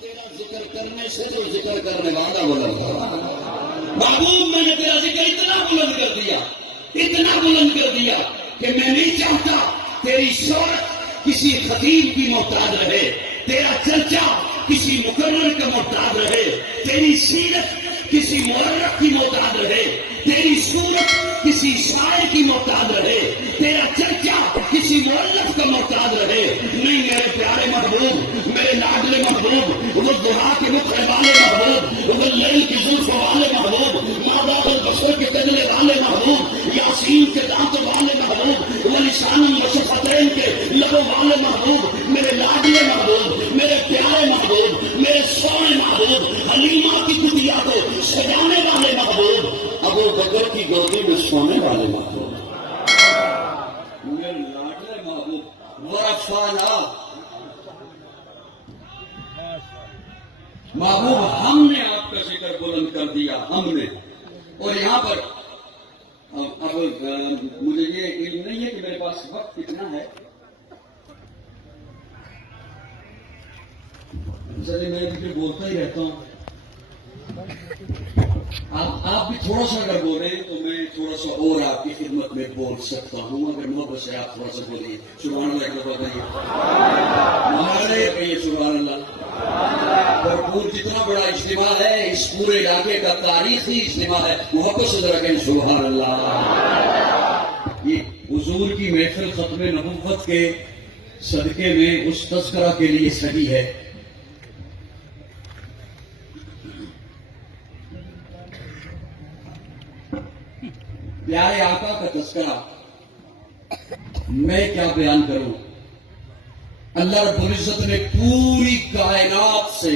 تیرا ذکر کرنے سے تو ذکر کرنے والا بلند ہوا۔ محبوب میں نے تیرا ذکر اتنا بلند کر دیا، اتنا بلند کر دیا کہ میں نہیں چاہتا تیری شہرت کسی خطیب کی محتاج رہے، تیرا چرچا کسی مقرر کا محتاج رہے، تیری سیرت کسی مورخ کی محتاج رہے، تیری صورت کسی شاعر کی محتاج رہے، تیرا چرچا کسی مورخ کا محتاج رہے۔ نہیں میرے پیارے محبوب، میرے لاڈلے محبوب، وہ دعا کے مکھڑے والے محبوب، وہ لیل کی زلف والے محبوب، مابعد البشر کے تجلے والے محبوب، یاسین کے دانتوں والے محبوب، وہ نشان مشفتین کے لبوں والے محبوب، میرے لاڈلے محبوب، میرے پیارے محبوب، میرے سونے محبوب، حلیمہ کی کٹیا کو سجانے والے محبوب، ابو بکر کی گودی میں سونے والے محبوب، میرے لاڈلے محبوب، ورفعنا محبوب، ہم نے آپ کا ذکر بلند کر دیا، ہم نے۔ اور یہاں پر اب مجھے یہ علم نہیں ہے کہ میرے پاس وقت کتنا ہے، چلیے میں بھی بولتا ہی رہتا ہوں، آپ بھی تھوڑا سا اگر بولیں تو میں تھوڑا سا اور آپ کی خدمت میں بول سکتا ہوں، اگر محبت سے آپ تھوڑا سا بولیے سبحان اللہ ایک دفعہ کہیے، کہیے سبحان اللہ۔ بھرپور جتنا بڑا اجتماع ہے اس پورے علاقے کا تاریخی اجتماع ہے، محبت سے ذرا کہیں سبحان اللہ۔ یہ حضور کی محفل ختم نبوت کے صدقے میں اس تذکرہ کے لیے صحیح ہے۔ پیارے آقا کا تذکرہ میں کیا بیان کروں، اللہ رب العزت نے پوری کائنات سے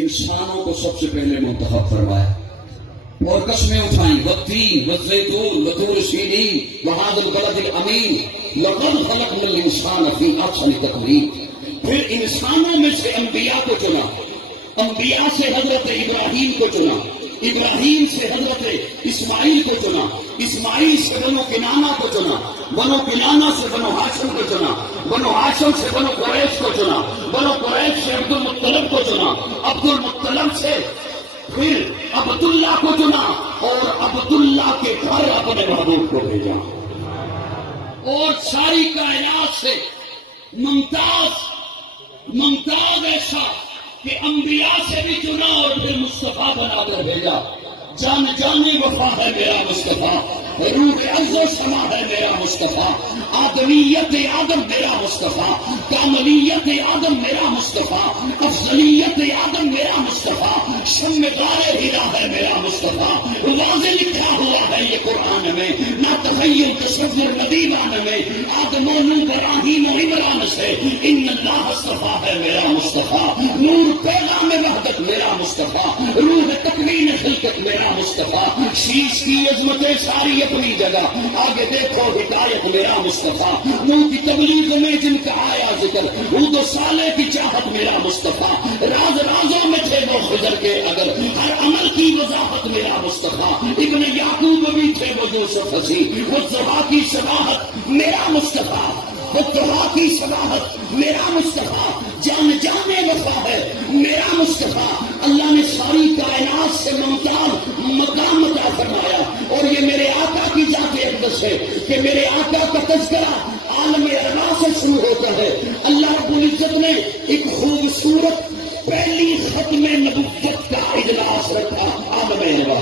انسانوں کو سب سے پہلے منتخب فرمایا اور قسمیں اٹھائیں، والتین والزیتون وطور سینین وہذا البلد الامین لقد خلقنا الانسان فی احسن تقویم۔ پھر انسانوں میں سے انبیاء کو چنا، انبیاء سے حضرت ابراہیم کو چنا، ابراہیم سے حضرت اسماعیل کو چنا، اسماعیل سے بنو کنانہ کو چنا، بنو کنانہ سے بنو ہاشم کو چنا، بنو ہاشم سے بنو قریش کو چنا، بنو قریش سے عبد المطلب کو چنا، عبد المطلب سے پھر عبداللہ کو چنا اور عبداللہ کے گھر اپنے محبوب کو بھیجا، اور ساری کائنات سے ممتاز ایسا کہ انبیاء سے بھی چنا اور پھر مصطفیٰ بنا کر بھیجا۔ جان جانی وفا ہے میرا مصطفیٰ، روح عز و سما ہے میرا مصطفیٰ، آدمیت آدم میرا مصطفیٰ، کاملیت آدم میرا مصطفیٰ، افضلیت آدم میرا مصطفیٰ، شم غار ہیرا ہے میرا مصطفیٰ۔ واضح لکھا ہوا ہے یہ قرآن میں، نہ تخیل تصور ندیمان میں، آدم و نوح ابراہیم و عمران سے ان اللہ اصطفیٰ ہے میرا مصطفیٰ، نور پیغام وحدت میرا مصطفیٰ، روح تکوین خلقت میرا مصطفیٰ، شیش کی عظمتیں ساری اپنی جگہ، آگے دیکھو ہدایت میرا مصطفیٰ، نور کی تبلیغ میں جن کا آیا ذکر، عود و سالے کی چاہت میرا مصطفیٰ، راز رازوں میں تھے وہ خضر کے اگر، ہر عمل کی وضاحت میرا مصطفیٰ، ابن یعقوب بھی تھے وہ یوسف حسی، وہ زبا کی صباحت میرا مصطفیٰ، وہ طبع کی صباحت میرا مصطفیٰ، جان جانے وفا ہے میرا مصطفیٰ۔ اللہ نے ساری کائنات سے ممتاز مقام عطا فرمایا، اور یہ میرے آقا کی ذات اقدس ہے کہ میرے آقا کا تذکرہ عالم اروا سے شروع ہوتا ہے۔ اللہ رب العزت نے ایک خوبصورت پہلی ختم نبوت کا اجلاس رکھا عالم اروا،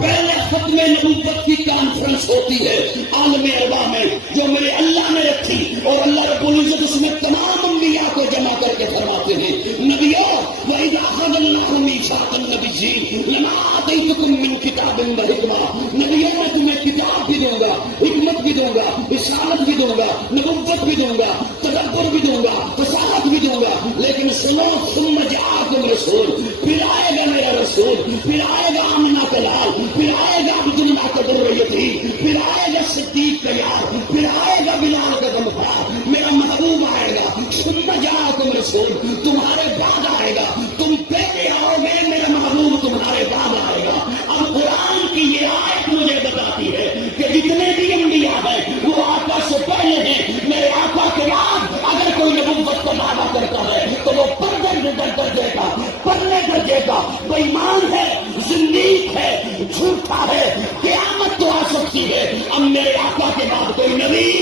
پہلے ختم نبوت کی کانفرنس ہوتی ہے عالم اروا میں جو میرے اللہ نے رکھی، اور اللہ رب العزت اس میں تمام انبیاء کو جمع کر کے فرماتے ہیں، نبیوں وَإِذَا أَخَذَ اللَّهُ مِيثَاقَ النَّبِيِّينَ لَمَا آتَيْتُكُم مِّن كِتَابٍ وَحِكْمَةٍ، نبیوں میں تمہیں کتاب بھی دوں گا، حکمت بھی دوں گا، رسالت بھی دوں گا، نبوت بھی دوں گا، تدبر بھی دوں گا، فصاحت بھی دوں گا، لیکن سنو ثم جاءكم رسول، پھر آئے گا میرا رسول، پھر آئے گا آمنہ کا لال، پھر آئے گا عبداللہ کا درریتی، پھر آئے گا صدیق کا یار، پھر آئے گا بلال کا غمخوار، میرا محبوب آئے گا، ثم جاءكم رسول، تمہارے بعد آئے گا، تم پہلے آؤ گے، میرا محبوب تمہارے بعد آئے گا۔ اب قرآن کی یہ آیت مجھے بتاتی ہے کہ جتنے بھی انبیاء ہیں وہ آقا سے پہلے ہیں، میرے آقا کے بعد اگر کوئی نبوت کو دعویٰ کرتا ہے تو وہ پردے درجے کا، پرلے درجے کا بے ایمان ہے، زندیق ہے، جھوٹا ہے، قیامت تو آ سکتی ہے، اب میرے آقا کے بعد کوئی نبی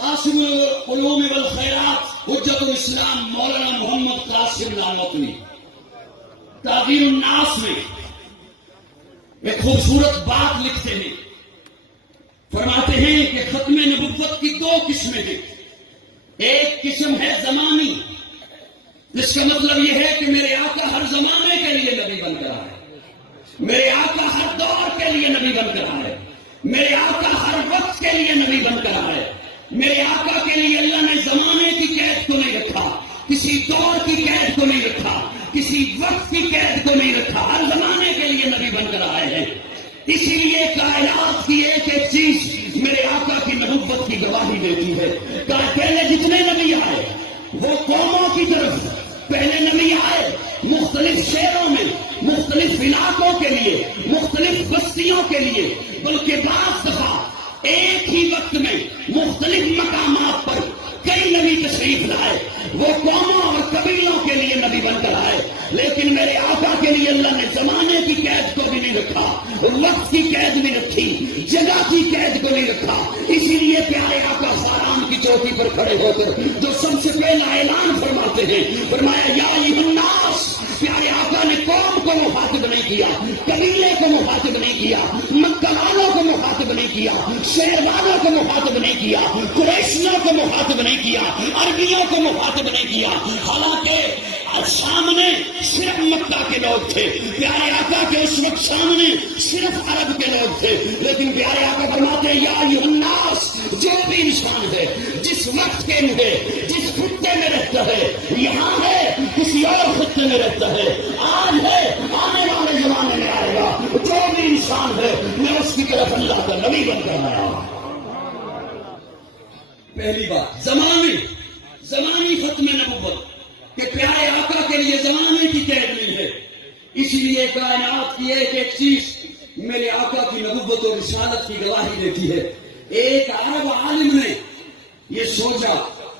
قاسم العلوم والخیرات حجت الاسلام مولانا محمد قاسم نانوتوی تعبیر الناس میں ایک خوبصورت بات لکھتے ہیں، فرماتے ہیں کہ ختم نبوت کی دو قسمیں ہیں، ایک قسم ہے زمانی، جس کا مطلب یہ ہے کہ میرے آقا ہر زمانے کے لیے نبی بن کر آئے، میرے آقا ہر دور کے لیے نبی بن کر آئے، میرے آقا ہر وقت کے لیے نبی بن کر آئے، میرے آقا کے لیے اللہ نے زمانے کی قید کو نہیں رکھا، کسی دور کی قید کو نہیں رکھا، کسی وقت کی قید کو نہیں رکھا، ہر زمانے کے لیے نبی بن کر آئے ہیں۔ اسی لیے کائنات کی ایک ایک چیز میرے آقا کی نبوت کی گواہی دیتی ہے۔ پہلے جتنے نبی آئے وہ قوموں کی طرف پہلے نبی آئے، مختلف شہروں میں، مختلف علاقوں کے لیے، مختلف بستیوں کے لیے، بلکہ بعض دفعہ ایک ہی وقت میں مختلف مقامات پر کئی نبی تشریف لائے، وہ قوموں اور قبیلوں کے لیے نبی بن کر آئے، لیکن میرے آقا کے لیے اللہ نے زمانے کی قید کو بھی نہیں رکھا، وقت کی قید بھی رکھی، جگہ کی قید کو نہیں رکھا۔ اسی لیے پیارے آقا سارام کی چوٹی پر کھڑے ہو کر جو سب سے پہلا اعلان فرماتے ہیں، فرمایا یا ایھا الناس، پیارے آقا نے قوم کو مخاطب نہیں کیا، قبیلے کو مخاطب نہیں کیا، مکہ والوں کو مخاطب نہیں کیا، شہر والوں کو مخاطب نہیں کیا، قریشیوں کو مخاطب نہیں کیا، عربیوں کو مخاطب نہیں کیا، حالانکہ سامنے صرف مکہ کے لوگ تھے، پیارے آقا کے اس وقت سامنے صرف عرب کے لوگ تھے، لیکن پیارے آقا فرماتے ہیں یا ایھا الناس، جو بھی انسان ہے، جس وقت کے ہے، جس خطے میں رہتا ہے، یہاں ہے کسی اور خطے میں رہتا ہے، آج ہے آنے والے زمانے میں آئے گا، جو بھی انسان ہے میں اس کی طرف اللہ کا نبی بن کر آیا ہوں۔ پہلی بات زمانی ختم نبوت کہ پیارے آقا کے لیے زمانے کی قید نہیں ہے، اسی لیے کائنات کی ایک ایک چیز میرے آقا کی نبوت اور رسالت کی گواہی دیتی ہے۔ ایک عرب عالم نے یہ سوچا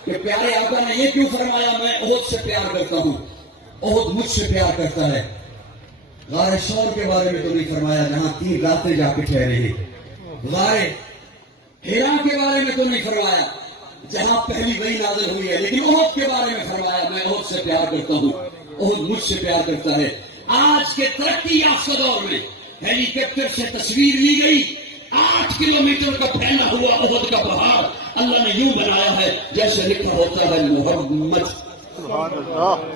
کہ پیارے آقا نے یہ کیوں فرمایا میں احد سے پیار کرتا ہوں، احد مجھ سے پیار کرتا ہے، غار ثور کے بارے میں تو نہیں فرمایا جہاں 3 راتیں جا کے ٹھہرے ہیں، غار حرا کے بارے میں تو نہیں فرمایا جہاں پہلی وحی نازل ہوئی ہے، لیکن احد کے بارے میں فرمایا میں احد سے پیار کرتا ہوں، احد مجھ سے پیار کرتا ہے۔ آج کے ترقی یافتہ دور میں ہیلی کاپٹر سے تصویر لی گئی، 8 کلومیٹر کا پھیلا ہوا احد کا پہاڑ اللہ نے یوں بنایا ہے جیسے لکھا ہوتا ہے محمد۔ سبحان اللہ،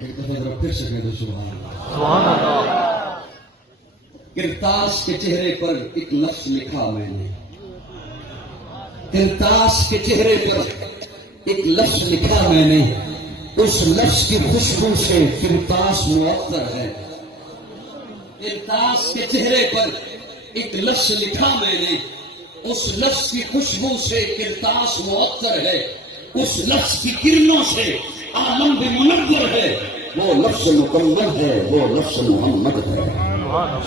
ایک دفعہ ذرا پھر سے کہہ دو سبحان اللہ۔ سبحان اللہ۔ کرتاس کے چہرے پر ایک لفظ لکھا میں نے، کرتاس کے چہرے پر ایک لفظ لکھا میں نے، اس لفظ کی خوشبو سے کرتاس معطر ہے۔ کرتاس کے چہرے پر ایک لفظ لکھا میں نے، اس لفظ کی خوشبو سے کرتاس معطر ہے، اس لفظ کی کرنوں سے عالم بھی منور ہے، وہ لفظ مکمل ہے، وہ لفظ محمد ہے۔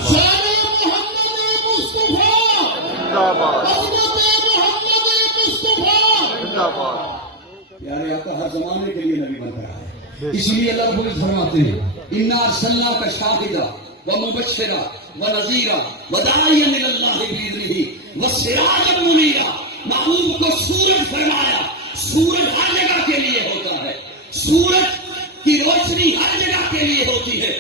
سارے محمد مصطفیٰ زندہ باد، زندہ باد۔ پیارے آقا ہر زمانے کے لیے نبی بن رہا ہے، اسی لیے اللہ رب العزت فرماتے ہیں انا ارسلناک شاہدا ومبشرا ونذیرا وداعیا الی اللہ باذنہ وسراجا منیرا۔ محبوب کو سورج فرمایا، سورج ہر جگہ کے لیے ہوتا ہے، سورج کی روشنی ہر جگہ کے لیے ہوتی ہے۔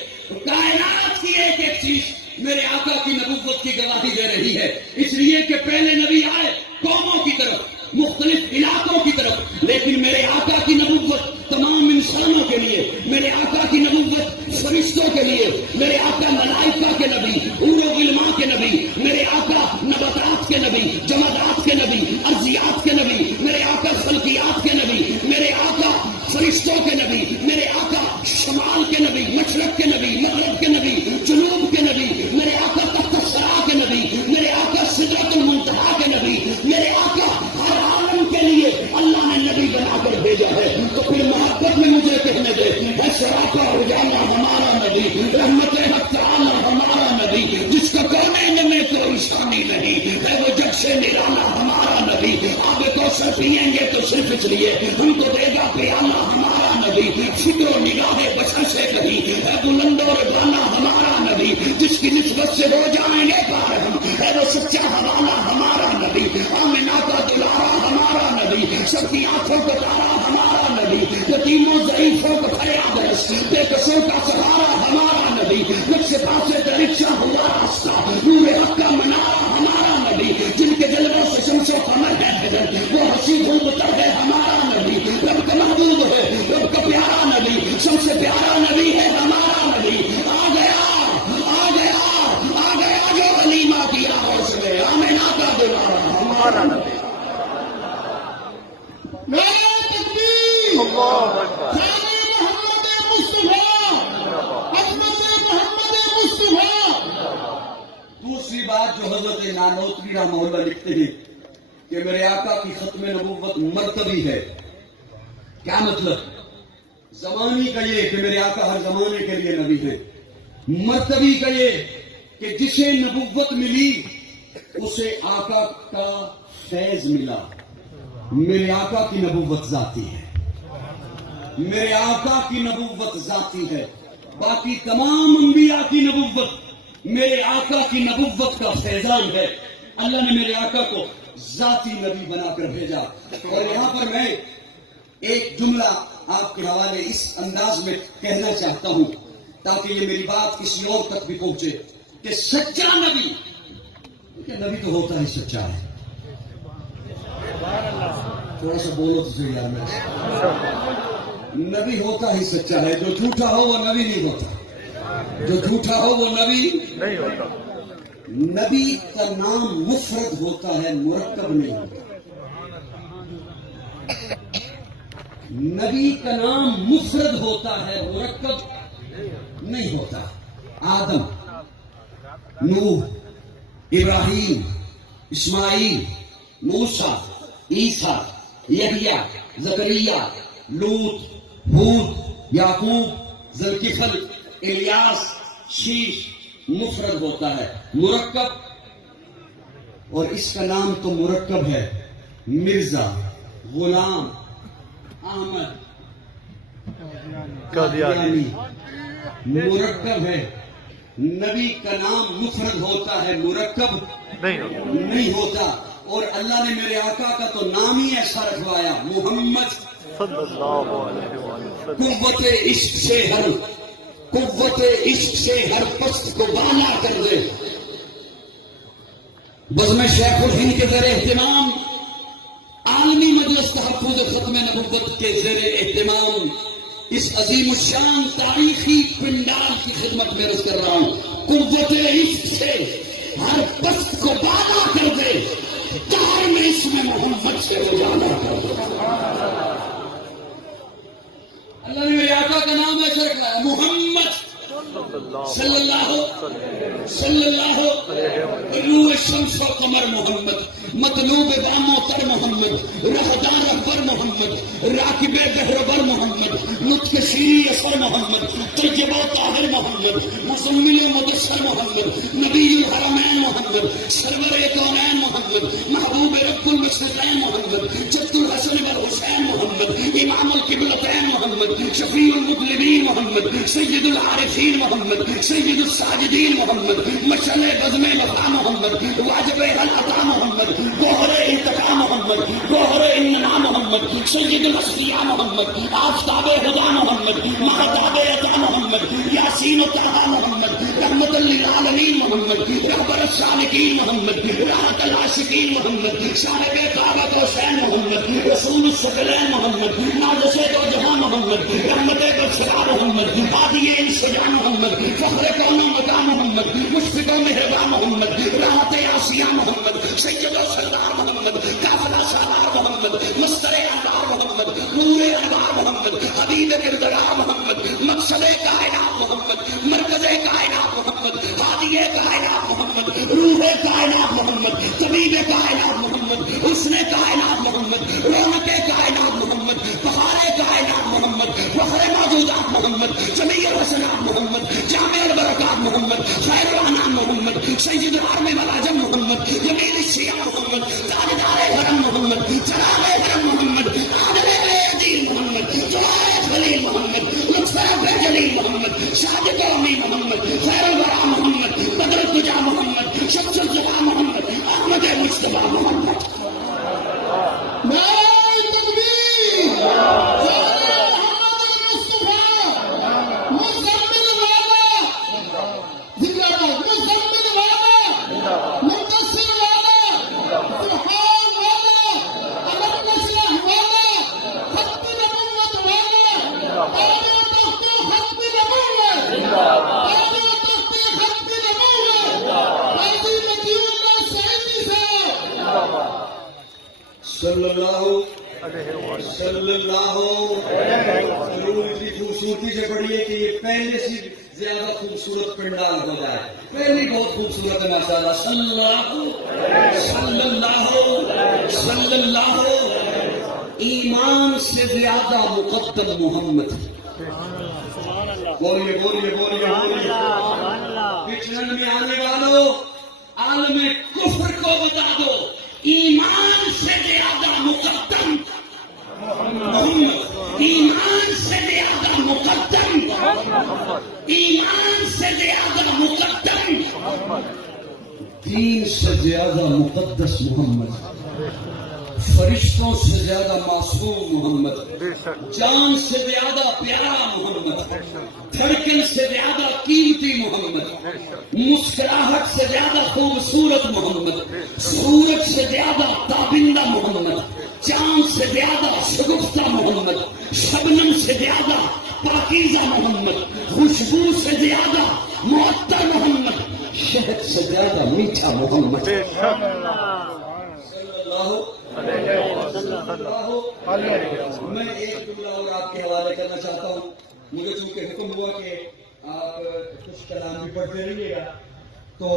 کائنات کی ایک ایک چیز میرے آقا کی نبوت کی گواہی دے رہی ہے، اس لیے کہ پہلے نبی آئے قوموں کی طرف، مختلف علاقوں کی طرف، لیکن میرے آقا کی نبوت تمام انسانوں کے لیے، میرے آقا کی نبوت فرشتوں کے لیے، میرے آقا ملائکہ کے نبی، حور و غلمان کے نبی، میرے آقا نباتات کے نبی، جمادات کے نبی، ارضیات کے نبی، میرے آقا خلقیات کے نبی، میرے آقا فرشتوں کے نبی، میرے آقا شمال کے نبی، مشرق کے نبی، مغرب کے نبی، جنوب کے نبی، میرے آقا تحت الثری کے نبی، میرے آقا سدرۃ المنتہا کے نبی، میرے آقا ہر عالم کے لیے اللہ نے نبی بنا کر بھیجا ہے۔ تو پھر محبت میں مجھے کہنے دے، ہے سراپا اجالا ہمارا نبی، رحمت حق تعالی ہمارا نبی، جس کا کونین میں کرم نشانی نہیں ہے، وہ جگ سے نرالا ہمارا نبی، آب کوثر پیئیں گے تو صرف اس لیے ہم کو دے گا پیالہ ہمارا نبی، فکر و نگاہ بشر سے کہیں ہے بلند اور بالا ہمارا نبی، جس کی نسبت سے ہو جائیں گے پار ہم، ہے وہ سچا حوالہ ہمارا نبی، آمنہ کا دلارا ہمارا نبی، سب کی آنکھوں کو تارا ہمارا نبی، یتیموں ضعیفوں کو فریاد رس، بے کسوں کا سہارا ہمارا نبی، نقش پاسے درکشہ ہوا راستہ، نور حق کا منارہ ہمارا نبی، جن کے جلووں سے شمس و قمر ہے بدل، وہ ہنسی گھومتا ہے ہمارا نبی، رب کا محبوب ہے، رب کا پیارا نبی، سب سے پیارا نبی ہے ہمارا نبی، آ گیا آ گیا آ گیا جو ولیمہ کیا ہوش میں، آمنہ کا دلارا ہمارا نبی۔ نعرہ تکبیر، اللہ اکبر، جناب محمد مصطفیٰ، عظمت محمد مصطفیٰ۔ دوسری بات جو حضرت نانوتوی رحمہ اللہ لکھتے ہیں کہ میرے آقا کی ختم نبوت مرتبی ہے۔ کیا مطلب؟ زمانی کا یہ کہ میرے آقا ہر زمانے کے لیے نبی ہے، مرتبی کا یہ کہ جسے نبوت ملی اسے آقا کا فیض ملا۔ میرے آقا کی نبوت ذاتی ہے، میرے آقا کی نبوت ذاتی ہے، باقی تمام انبیاء کی نبوت میرے آقا کی نبوت کا فیضان ہے۔ اللہ نے میرے آقا کو ذاتی نبی بنا کر بھیجا۔ اور یہاں پر میں ایک جملہ آپ کے حوالے اس انداز میں کہنا چاہتا ہوں تاکہ یہ میری بات کسی اور تک بھی پہنچے کہ سچا نبی، کیونکہ نبی تو ہوتا ہی سچا ہے۔ تھوڑا سا بولو تو صحیح یار، میں نبی ہوتا ہی سچا ہے، جو جھوٹا ہو وہ نبی نہیں ہوتا، جو جھوٹا ہو وہ نبی نہیں ہوتا۔ نبی کا نام مفرد ہوتا ہے، مرکب نہیں ہوتا۔ نبی کا نام مفرد ہوتا ہے، مرکب نہیں ہوتا۔ آدم، نوح، ابراہیم، اسماعیل، موسیٰ، عیسیٰ، یحییٰ، زکریا، لوط، ہود، یعقوب، ذوالکفل، الیاس، شیش، مفرد ہوتا ہے، مرکب۔ اور اس کا نام تو مرکب ہے، مرزا، غلام، احمد، قادیانی، مرکب ہے۔ نبی کا نام مفرد ہوتا ہے، مرکب نہیں ہوتا۔ اور اللہ نے میرے آقا کا تو نام ہی ایسا رکھوایا، محمد صلی اللہ علیہ وسلم۔ قوت عشق سے ہر پست کو بالا کر دے۔ بزم شیخ الہند کے زیر اہتمام عالمی مجلس تحفظ ختم نبوت کے زیر اہتمام اس عظیم الشان تاریخی پنڈال کی خدمت میں عرض کر رہا ہوں، قوت عشق سے ہر پست کو بالا کر دے، چار میں اس میں محمد سے اجالا کر دے۔ اللہ نے میرے آقا کا نام ایسا رکھا ہے، محمد صلی اللہ روح شمس و قمر محمد، مطلوب بام و تر محمد، رہدار اکبر محمد، راکب گہربر محمد، نطق شیری اثر محمد، ترجمہ طاہر محمد، مزمل مدثر محمد، نبی الحرمین محمد، سرور کونین محمد، محبوب رب المشرقین محمد، جد الحسن والحسین محمد، امام القبلتین محمد، شفیع المطلبین محمد، سید العارفین محمد، سید الساجدین محمد، مشعل بزم وفا محمد، واجب العطا محمد، گوہر التقا محمد، گوہر اننا محمد، سید الاصفیاء محمد، آفتاب ہدا محمد، مہتاب عطا محمد، یاسین و طہ محمد، رحمت للعالمین محمد، رہبر السالکین محمد، راحت العاشقین محمد، صاحب کعبۃ حسین محمد، رسول الثقلین محمد، نازش دو جہاں محمد، رحمت بشرا محمد، ہادی انسجا محمد، فخر کون متا محمد، مشفق و مہربان محمد، راحت آسیہ محمد، سید و سردار محمد، قافلہ سالار محمد، مستر انوار محمد، نور انوار محمد، حبیب کردگار محمد، مقصد کائنات محمد، مرکز کائنات محمد، ہادی کائنات محمد، روح کائنات محمد، طبیب کائنات محمد، حسن کائنات محمد، رونق کائنات محمد، بہار کائنات محمد، فخر موجودات محمد، جمیع الحسنات محمد، جامع البرکات محمد، خیر الانام محمد، سید العالم والعجم محمد، محمد یمین شیعہ محمد تاجدار حرم محمد چراغ حرم محمد عادل دین محمد جلال خلیل محمد مصطفیٰ جلیل محمد شاہد قومی محمد خیر الورا محمد بدر الدجا محمد شمس الزبا محمد احمد مصطفیٰ محمد نعرہ تکبیر نعرہ مصطفیٰ مزمل والا زندہ باد مزمل والا منتصر والا سبحان والا علم نصرہ والا ختم نبوت والا آل و تخت ختم نبوت آل و تخت ختم نبوت قاضی مکی اللہ سعیدی صاحب صلی اللہ علیہ وآلہ صلی اللہ ضرور اتنی خوبصورتی سے پڑھیے کہ یہ پہلے سے زیادہ خوبصورت پنڈال ہو جائے. پہلی بہت خوبصورت ہے ماشاء اللہ. صلی اللہ ایمان سے زیادہ مقدم محمد. بولیے بولیے بولیے بولیے. پچھڑن میں آنے والوں عالم کفر کو بتا دو ایمان سے زیادہ مقدم محمد. ایمان سے زیادہ مقدم ایمان سے زیادہ مقدم دین سے زیادہ مقدس محمد. فرشتوں سے زیادہ معصوم محمد. جان سے زیادہ پیارا محمد. دھڑکن سے زیادہ قیمتی محمد. مسکراہٹ سے زیادہ خوبصورت محمد. سورج سے زیادہ تابندہ محمد. چاند سے زیادہ شگفتہ محمد. شبنم سے زیادہ پاکیزہ محمد. خوشبو سے زیادہ معطر محمد. شہد سے زیادہ میٹھا محمد. میں ایک جملہ اور آپ کے حوالے کرنا چاہتا ہوں. مجھے چونکہ حکم ہوا کہ آپ کچھ کلام بھی پڑھتے رہیے گا تو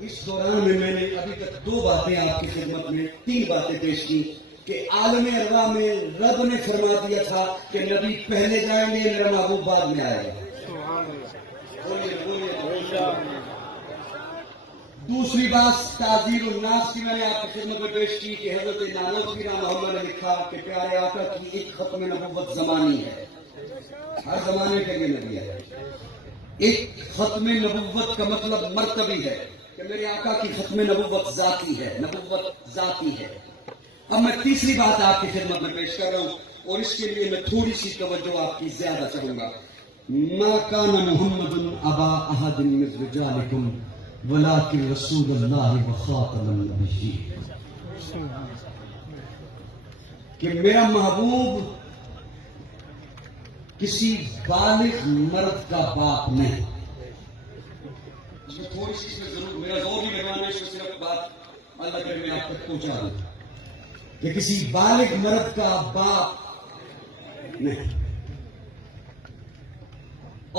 اس دوران میں نے ابھی تک 2 باتیں آپ کی خدمت میں 3 باتیں پیش کی کہ عالم ارواح میں رب نے فرما دیا تھا کہ نبی پہلے جائیں گے میرا محبوب بعد میں آئے گا. دوسری بات تعزیر الناس کی میں نے آپ کی خدمت میں پیش کی کہ حضرت نانوتوی رحمہ اللہ نے لکھا کہ پیارے آقا کی ایک ختم نبوت زمانی ہے. ہر زمانے کے لیے نبی ہے. ایک ختم نبوت کا مطلب مرتبی ہے کہ میرے آقا کی ختم نبوت ذاتی ہے. نبوت ذاتی ہے. اب میں تیسری بات آپ کی خدمت میں پیش کر رہا ہوں اور اس کے لیے میں تھوڑی سی توجہ آپ کی زیادہ چاہوں گا. ما کان محمد ابا احد من رجالکم ولكن رسول اللہ وخاتم النبیین. کہ میرا محبوب کسی بالغ مرد کا باپ نہیں. اس میں تھوڑی سی ضرور میرا زور بھی لگانا ہے. اس میں صرف بات اللہ کرے میں آپ تک پہنچا دوں کہ کسی بالغ مرد کا باپ نہیں.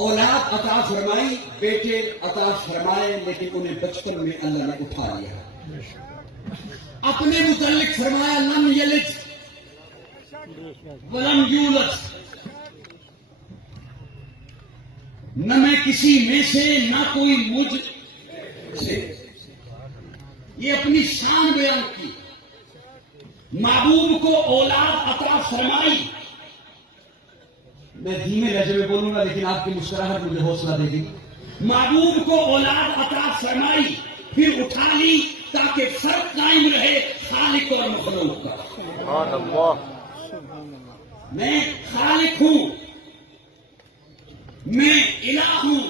اولاد عطا فرمائی, بیٹے عطا فرمائے, لیکن انہیں بچپن میں اللہ نے اٹھا لیا. اپنے متعلق فرمایا لم یلد ولم یولد. نہ میں کسی میں سے نہ کوئی مجھ سے. یہ اپنی شان بیان کی. محبوب کو اولاد عطا فرمائی. میں دھیمے لہجے میں بولوں گا لیکن آپ کی مسکراہٹ مجھے حوصلہ دے گی. محبوب کو اولاد عطا فرمائی پھر اٹھا لی تاکہ فرق قائم رہے خالق اور مخلوق کا. سبحان اللہ. میں خالق ہوں, میں الہ ہوں,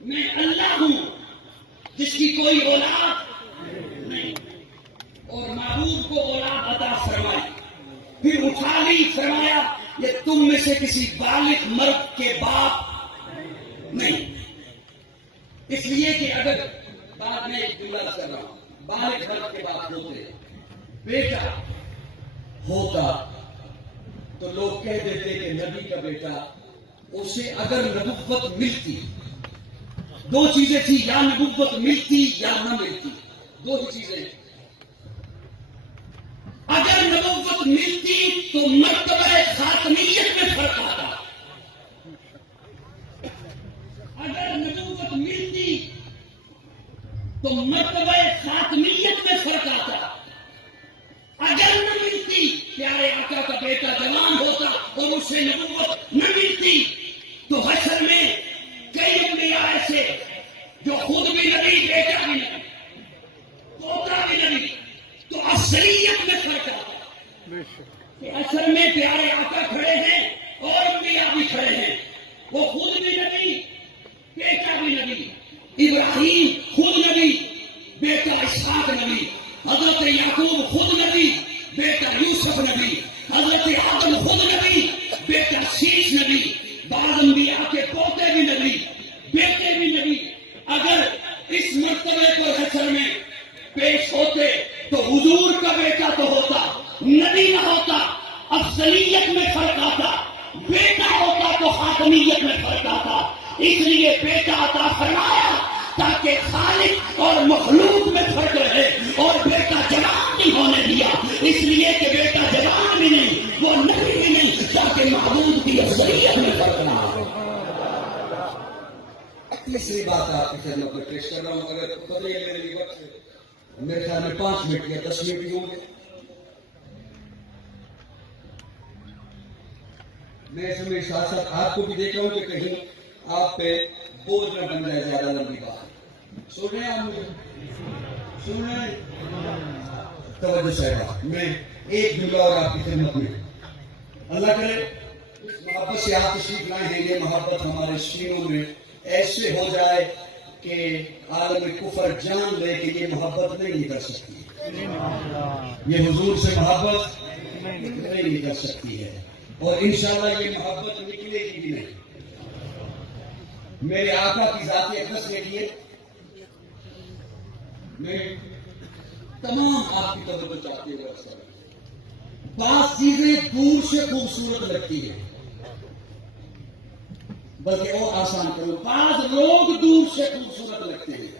میں اللہ ہوں جس کی کوئی اولاد نہیں. اور محبوب کو اولاد عطا فرمائی پھر اٹھا لی. فرمایا یہ تم میں سے کسی بالغ مرد کے باپ نہیں. اس لیے کہ اگر بعد میں ایک جملہ کر رہا ہوں, بالغ مرد کے باپ ہوتے, بیٹا ہوتا تو لوگ کہہ دیتے کہ نبی کا بیٹا. اسے اگر نبوت ملتی, 2 چیزیں تھی, یا نبوت ملتی یا نہ ملتی. 2 ہی چیزیں. اگر نبوت ملتی تو مرتبہ خاتمیت میں فرق آتا. اگر نبوت ملتی تو مرتبہ خاتمیت میں فرق آتا. اگر نہ ملتی پیارے آقا کا بیٹا جوان ہوتا اور اسے نبوت نہ ملتی تو حشر میں کئی انبیاء ایسے جو خود بھی نبی بیٹا بھی نبی پوتا بھی نبی. تو اصلیت میں فرق آتا کہ اصل میں پیارے آقا کھڑے ہیں اور انبیاء بھی کھڑے ہیں. وہ خود بھی نبی بیٹا بھی نبی. ابراہیم خود نبی بیٹا اسحاق نبی. حضرت یعقوب خود نبی بیٹا یوسف نبی. حضرت آدم خود نبی بیٹا شیش نبی. بعض انبیاء کے پوتے بھی نبی بیٹے بھی نبی. اگر اس مرتبے پر حشر میں پیش ہوتے تو حضور کا بیٹا تو ہوتا نبی نہ ہوتا. افضلیت میں فرق آتا. بیٹا ہوتا تو خاتمیت میں فرق آتا. اس لیے بیٹا عطا فرمایا تاکہ خالق اور مخلوق میں فرق رہے. اور بیٹا جوان نہیں ہونے دیا اس لیے کہ بیٹا جوان بھی نہیں وہ نبی بھی نہیں تاکہ معبود کی افضلیت میں فرق نہ ہو. تیسری بات آپ کی خدمت میں پیش کر رہا ہوں. اگر بدلے میرے لیے وقت میرے خیال میں 5 منٹ یا 10 منٹ بھی ہوں گے. میں اس میں ساتھ ساتھ آپ کو بھی دیکھ رہا ہوں کہ کہیں آپ پہ بوجھ نہ بن جائے زیادہ لمبی بات. سن رہے ہیں آپ مجھے؟ سن رہے ہیں؟ توجہ صاحب میں ایک جملہ اور آپ کی خدمت میں. اللہ کرے محبت سے آپ تشریف لائے ہیں. یہ محبت ہمارے سینوں میں ایسے ہو جائے کہ عالم کفر جان لے کہ یہ محبت نہیں نکل سکتی. یہ حضور سے محبت نہیں نکل سکتی ہے اور انشاءاللہ یہ محبت نکلے گی بھی نہیں. میرے آقا کی ذات اقدس کے لیے میں تمام آپ کی توجہ چاہتے ہوئے بعض چیزیں دور سے خوبصورت لگتی ہیں بلکہ اور آسان کرو. بعض لوگ دور سے خوبصورت لگتے ہیں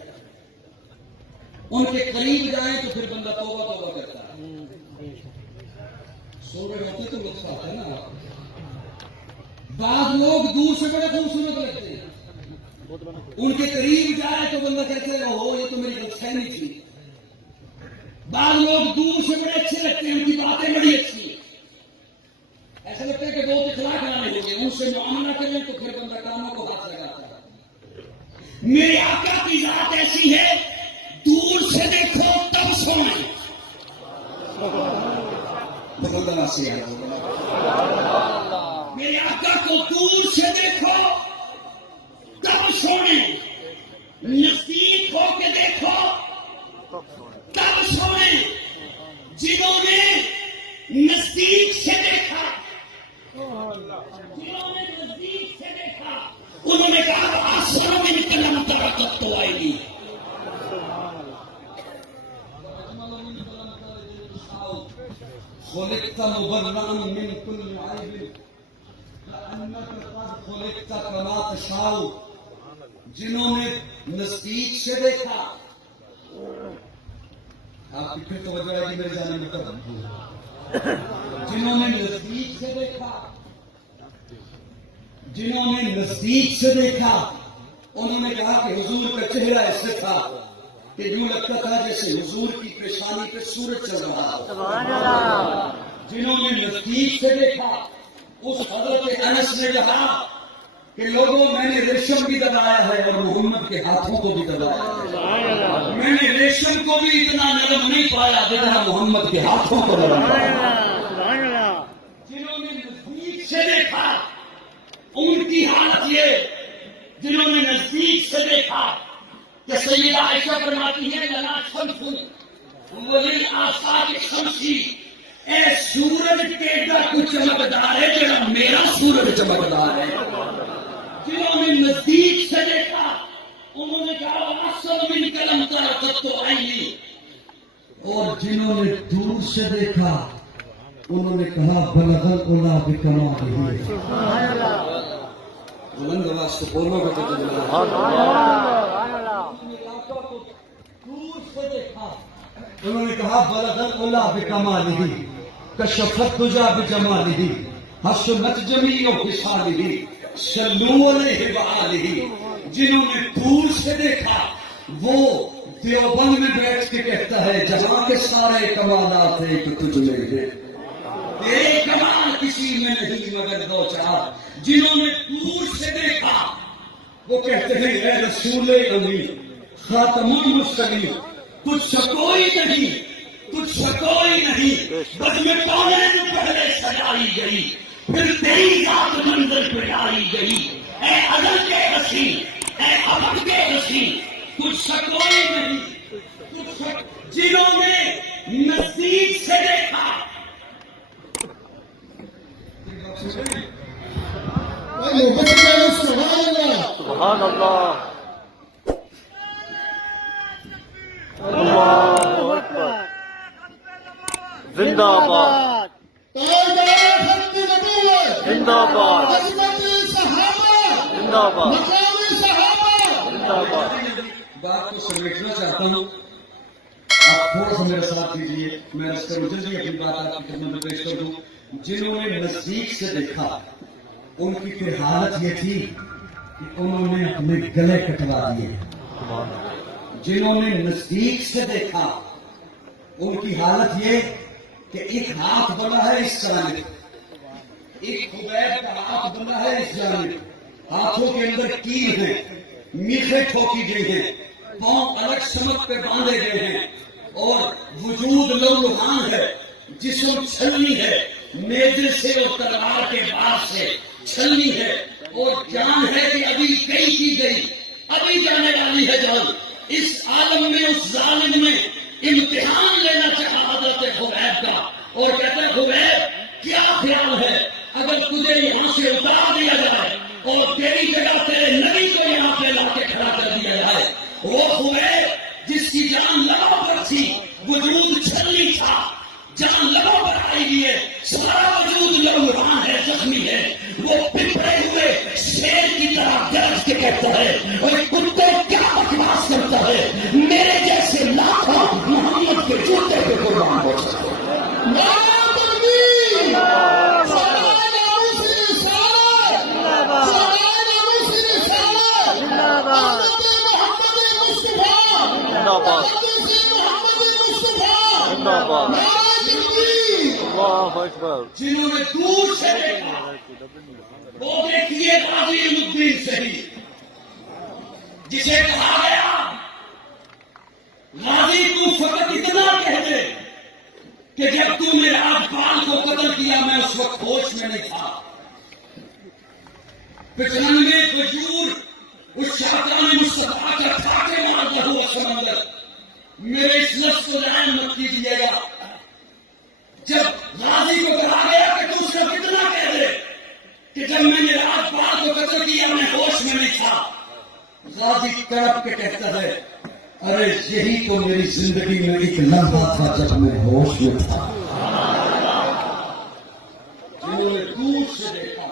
ان کے قریب جائیں تو پھر بندہ توبہ توبہ کرتا ہے. سو رہے ہوتے تو لطف آتا ہے نا. بعض لوگ دور سے بڑے خوبصورت لگتے ہیں ان کے قریب جائے تو بندہ کہتے ہیں ہو یہ تو میری غلط فہمی تھی. بعض لوگ دور سے بڑے اچھے لگتے ہیں ان کی باتیں بڑی اچھی ہیں. ایسا لگتا ہے کہ بہت اخلاق لانے ہوں گے ان سے معاملہ کریں تو پھر بندہ کاموں کو ہاتھ لگاتا ہے. میرے آقا کی ذات ایسی ہے دور سے دیکھو تب سونا. میرے آقا کو دور سے دیکھو تب سونے. نزدیک ہو کے دیکھو تب سونے. جنہوں نے نزدیک سے دیکھا جنہوں نے نزدیک سے دیکھا انہوں نے کہا آسمان میں کلم طاقت تو آئے گی. خلقت مبرئا من كل عيب كأنك قد خلقت كما تشاء. جنہوں نے نزدیک سے دیکھا آپ کی پھر توجہ ہے کہ میرے جانے میں کب جنہوں نے نزدیک سے دیکھا جنہوں نے نزدیک سے دیکھا انہوں نے کہا کہ حضور کا چہرہ ایسے تھا کہ یوں لگتا تھا جیسے حضور کی پیشانی پہ سورج چل رہا. جنہوں نے نزدیک سے دیکھا اس حضرت انس نے کہا کہ لوگوں میں نے ریشم بھی دبایا ہے اور محمد کے ہاتھوں کو بھی دبایا ہے. میں نے ریشم کو بھی اتنا نرم نہیں پایا جتنا محمد کے ہاتھوں کو دبایا. جنہوں نے نزدیک سے دیکھا ان کی حالت یہ جنہوں نے نزدیک سے دیکھا کہ سیدہ عائشہ فرماتی ہے لنا شمس ولی آثار شمسی اے سورج کیڈا کچھ چمکدار ہے جڑا میرا سورج چمکدار ہے. جنہوں نے نزدیک سے دیکھا انہوں نے کہا اصل من کلم طاقت تو آئی. اور جنہوں نے دور سے دیکھا انہوں نے کہا بلغ الاولا بکمالہ. بلند آواز سے بولو گے تو دور سے دیکھا انہوں نے کہا بلغ الاولا بکمالہ کشفت دجا بجمالہ حسنت جمیع خصالہ صلوا علیہ وآلہ. جنہوں نے دور سے دیکھا وہ دیوبند میں بیٹھ کے کہتا ہے جہاں کے سارے کمالات ایک تجھ میں ہے، تیرے کمال کسی میں نہیں مگر دو چار، جنہوں نے دور سے دیکھا وہ کہتے ہیں اے رسول امی خاتم المرسلین، تجھ سے کوئی نہیں، تجھ سے کوئی نہیں، بس میں کونین پہلے سجائی گئی، پھر تیری ذات منظر پہ آئی گئی، اے ازل کے حسین، اے ابد کے حسین، تجھ سے کوئی نہیں، تجھ سے جنہوں نے نزدیک سے دیکھا۔ محبت سے سبحان اللہ، سبحان اللہ، اللہ اکبر، زندہ باد، تاجدار خط نبوت، زندہ باد، عظمت صحابہ، زندہ باد، مقام صحابہ۔ زندہ باد۔ بات کو سمیٹنا چاہتا ہوں، آپ تھوڑا سا میرا ساتھ دیجیے، میں اس کروں جلدی اپنی بات آپ کی خدمت میں پیش کر دوں۔ جنہوں نے نزدیک سے دیکھا ان کی پھر حالت یہ تھی کہ انہوں نے اپنے گلے کٹوا دیے۔ جنہوں نے نزدیک سے دیکھا ان کی حالت یہ کہ ایک ہاتھ بنا ہے اس جانب، ایک خبیب کا ہاتھ بنا ہے اس جانب، ہاتھوں کے اندر کیل ہیں، میخیں ٹھوکی گئی ہیں، پاؤں الگ سمت پہ باندھے گئے ہیں، اور وجود لہولہان ہے، جسم چھلنی ہے، نیزے سے اور تلوار کے بار سے چھلنی ہے، اور جان ہے کہ ابھی گئی کی گئی، ابھی جانے والی ہے جان۔ اس عالم میں اس ظالم میں امتحان لینا چاہا حضرت خبیب کا، اور کہتے ہیں خبیب کیا خیال ہے اگر تجھے یہاں سے اتار دیا جائے اور تیری جگہ تیرے نبی کو یہاں پہ لا کے کھڑا کر دیا جائے؟ وہ خبیب جس کی جان لبوں پر تھی، وجود چھلنی تھا، جان لبوں پر آئی ہوئی ہے، سارا وجود لہولہان ہے، زخمی ہے، وہ پپڑے ہوئے شیر کی طرح گرج کے کہتا ہے اور کتے کیا بکواس کرتا ہے، میرے جیسے لاکھوں محمد کے جوتے پہ قربان ہو سکتے ہیں۔ نعرہ تکبیر، سرائے ناموس رسالت، سرائے ناموس رسالت، حضرت محمد مصطفیٰ، زندہ باد، حضرت محمد مصطفیٰ، زندہ باد، نعرہ تکبیر۔ اللہ اکبر، جنہوں نے دور سے دیکھا وہ دیکھیے غازی الدین شہید، جسے کہا گیا غازی تو فقط اتنا کہہ دے کہ جب تو میرے اقبال کو قتل کیا میں اس وقت ہوش میں نہیں تھا۔ 95 کھجور اس شاطان مصطفیٰ کا کھاتے مارتا ہوا سمندر، میرے اس لفظ کو ذہن مت کیجیے گا۔ جب غازی کو کہا گیا کہ تو صرف اتنا کہہ دے کہ جب میں نے رات بار کو قتل کیا میں ہوش میں نہیں تھا، غازی تڑپ کے کہتا ہے ارے یہی تو میری زندگی میں ایک لمحہ تھا جب میں ہوش میں تھا۔ جنہوں نے دور سے دیکھا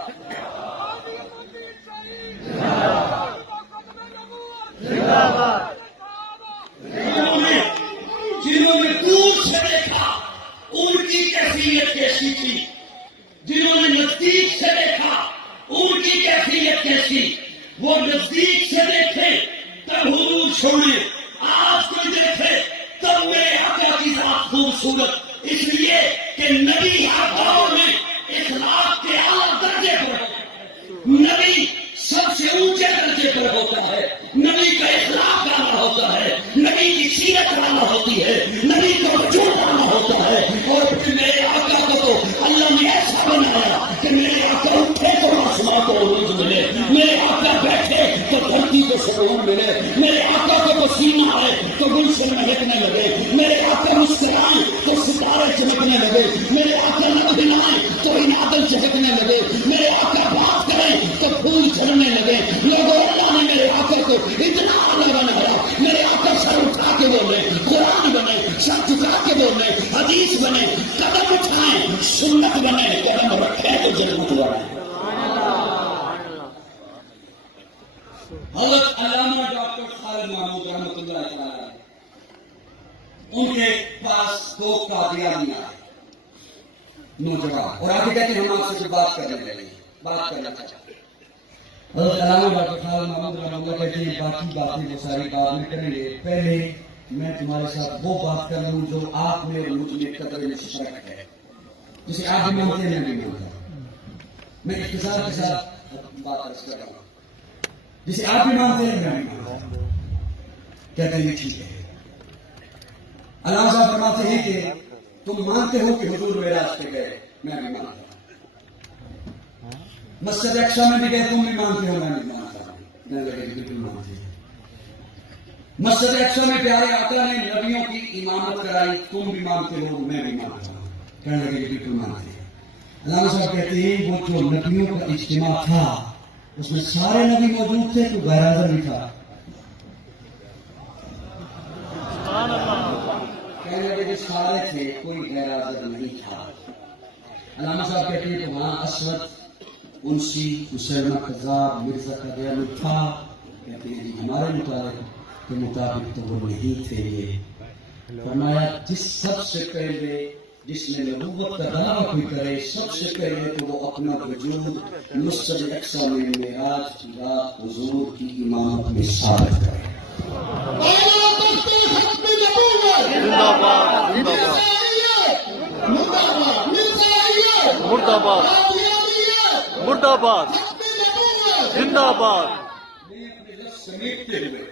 جنہوں نے دور سے دیکھا ان کی کیفیت کیسی تھی، جنہوں نے نزدیک سے دیکھا ان کی کیفیت کیسی۔ وہ نزدیک سے دیکھے تب حضور چھوڑے، آج کوئی دیکھے تب میرے آقا کی ذات خوبصورت، اس لیے کہ نبی ہر دور میں اخلاق کے اعلیٰ درجے پر، نبی سب سے اونچے درجے پر ہوتا ہے، نبی کا اخلاق اعلیٰ ہوتا ہے، نبی کی سیرت اعلیٰ ہوتی ہے، نبی کا وجود اعلیٰ ہوتا ہے، اور پھر میرے آقا کو تو اللہ نے ایسا بنایا کہ میرے آقا اٹھے تو آسمان کو عروج ملے، میرے آقا بیٹھے تو دھرتی کو سکون ملے، میرے آقا کو پسینہ آئے تو گلشن مہکنے لگے، میرے آقا مسکرائیں تو ستارے چمکنے لگے، میرے آقا لب ہلائیں تو انادل چہکنے لگے، میرے آقا بات کریں تو پھول جھڑنے لگے۔ لوگوں اللہ نے میرے آقا کو اتنا اعلیٰ بنایا، میرے آقا سر اٹھا کے بولے، قرآن بنے، سر جھکا کے بولے، حدیث بنے، قدم اٹھائیں سنت بنے، قدم رکھے تو جنت بنے۔ حضرت علامہ ڈاکٹر خالد محمود رحمۃ اللہ تعالی ان کے پاس دو قادیانی آئے نوجوان، اور آگے کہتے ہیں ہم آپ سے بات کرنے لگے، بات کرنا چاہتے ہیں۔ حضرت علامہ ڈاکٹر خالد محمود رحمۃ اللہ کہتے ہیں باقی باتیں وہ ساری بعد میں کریں گے، پہلے میں تمہارے ساتھ وہ بات کر لوں جو آپ میں اور مجھ میں قدر میں فرق ہے، جسے آپ بھی مانتے ہیں میں بھی مانتا ہوں۔ میں اختصار کے ساتھ بات عرض کر رہا ہوں، جسے آپ بھی مانتے ہیں میں بھی مانتا ہوں۔ کہتے ہیں ٹھیک ہے۔ علامہ صاحب فرماتے ہیں کہ تم مانتے ہو کہ حضور معراج پہ گئے، میں بھی مانتا ہوں۔ مسجد اقصی میں بھی گئے، تم بھی مانتے ہو، میں بھی مانتا ہوں۔ میں لگے بالکل مانتے ہیں۔ مسجد اقصی میں پیارے آقا نے نبیوں کی امامت کرائی، تم بھی مانتے ہو، میں بھی مانتا ہوں۔ کہنے لگے بالکل مانتے ہیں۔ علامہ صاحب کہتے ہیں وہ جو نبیوں کا اجتماع تھا اس میں سارے نبی موجود تھے، تو غیر حاضر نہیں تھا؟ کہنے لگے کہ سارے تھے، کوئی غیر حاضر نہیں تھا۔ علامہ صاحب کہتے ہیں کہ وہاں اسود، انسی، حسینہ قذاب، مرزا قادیانی تھا؟ کہتے ہیں جی ہمارے مطابق تو وہ نہیں تھے۔ یہ فرمایا سب سے پہلے جس نے نبوت کا دعویٰ کوئی کرے، سب سے پہلے تو وہ اپنا وجود مسجد اقصی میں معراج کی رات حضور کی امامت میں ثابت کرے۔ زندہ باد مرد آباد مرد آباد زندہ باد۔ میں اپنے لفظ سمیٹتے ہوئے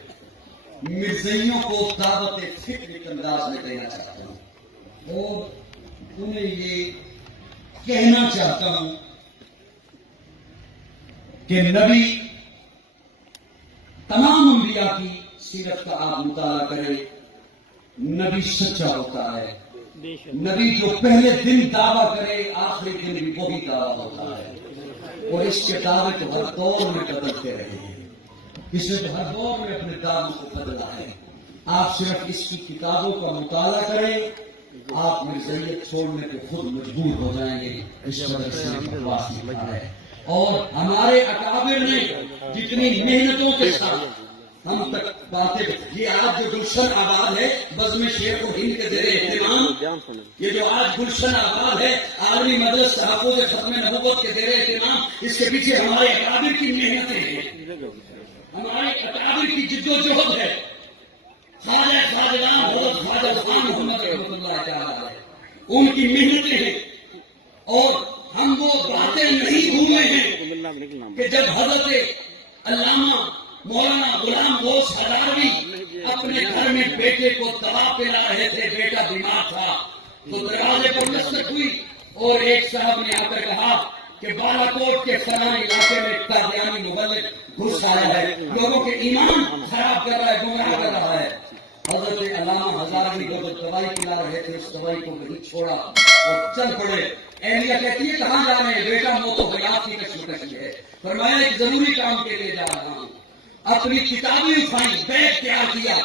مرزائیوں کو دعوت فکر کے انداز میں دینا چاہتا ہوں اور انہیں یہ کہنا چاہتا ہوں کہ نبی تمام انبیاء کی سیرت کا آپ مطالعہ کریں، نبی سچا ہوتا ہے۔ نبی جو پہلے دن دعویٰ کرے آخری دن بھی وہی دعویٰ ہوتا ہے، اور اس کے دعوے تو ہر دور میں بدلتے رہے ہیں۔ اس نے تو ہر دور میں اپنے دعووں کو بدلا ہے۔ آپ صرف اس کی کتابوں کا مطالعہ کریں، آپ مرزائیت چھوڑنے کو خود مجبور ہو جائیں گے۔ اس وجہ سے بکواس لکھا ہے۔ اور ہمارے اکابر نے جتنی محنتوں کے ساتھ ہم تک باتیں، یہ آج جو گلشن آباد ہے بزم شیخ و ہند کے زیر اہتمام، یہ جو آج گلشن آباد ہے عالمی مدرسہ تحفظ ختم نبوت کے زیر اہتمام، اس کے پیچھے ہمارے اکابر کی محنتیں ہیں، ہمارے اکابر کی جد و جہد ہے۔ خواجہ خواجگان حضرت خواجہ خان محمد رحمۃ اللہ تعالی ان کی محنتیں ہیں، اور ہم وہ باتیں نہیں بھولے ہیں کہ جب حضرت علامہ مولانا غلام غوث ہزاروی اپنے گھر میں بیٹے کو دوا پلا رہے تھے، بیٹا بیمار تھا، تو دروازے پر دستک ہوئی اور ایک صاحب نے آ کر کہا کہ بالا کوٹ کے فلاں علاقے میں قادیانی مبلغ گھس آیا ہے، لوگوں کے ایمان خراب کر رہا ہے، گمراہ کر رہا ہے۔ حضرت علامہ ہزاروی جب دوائی پلا رہے تھے اس دوائی کو نہیں چھوڑا اور چل پڑے۔ اہلیہ کہتی ہے کہاں جا رہے ہیں؟ بیٹا موت و حیات کی کشمکش ہے۔ فرمایا ایک ضروری کام کے لیے جا رہا ہوں۔ اپنی کتابیں اٹھائیں، بیگ تیار کیا،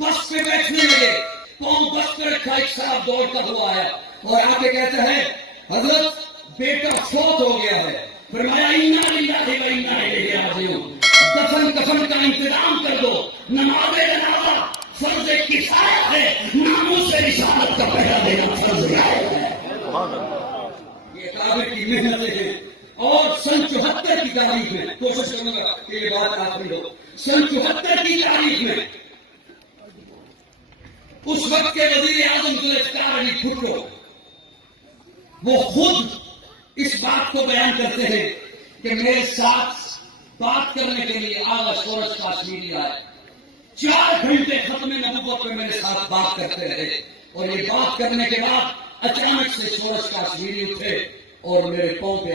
بس پہ بیٹھنے لگے، پاؤں بس پہ رکھا، ایک صاحب دوڑتا ہوا آیا اور آ کے کہتا ہے حضرت بیٹا فوت ہو گیا ہے۔ فرمایا انا للہ و انا الیہ راجعون، دفن کفن کا انتظام کر دو، نماز جنازہ فرض کفایہ ہے، ناموس رسالت کا پہرا دینا فرض رعایت ہے۔ یہ کابر کی محنتیں ہیں۔ اور سن 74 کی تاریخ میں، کوشش کروں گا کہ یہ بات آخری ہو، سن 74 کی تاریخ میں اس وقت کے وزیر اعظم ذوالفقار علی بھٹو وہ خود اس بات کو بیان کرتے ہیں کہ میرے ساتھ بات کرنے کے لیے آغا سورج کاشمیری آئے، 4 گھنٹے ختم نبوت میں میرے ساتھ بات کرتے رہے، اور یہ بات کرنے کے بعد اچانک سے سورج کاشمیری اٹھے اور میرے پاؤں پہ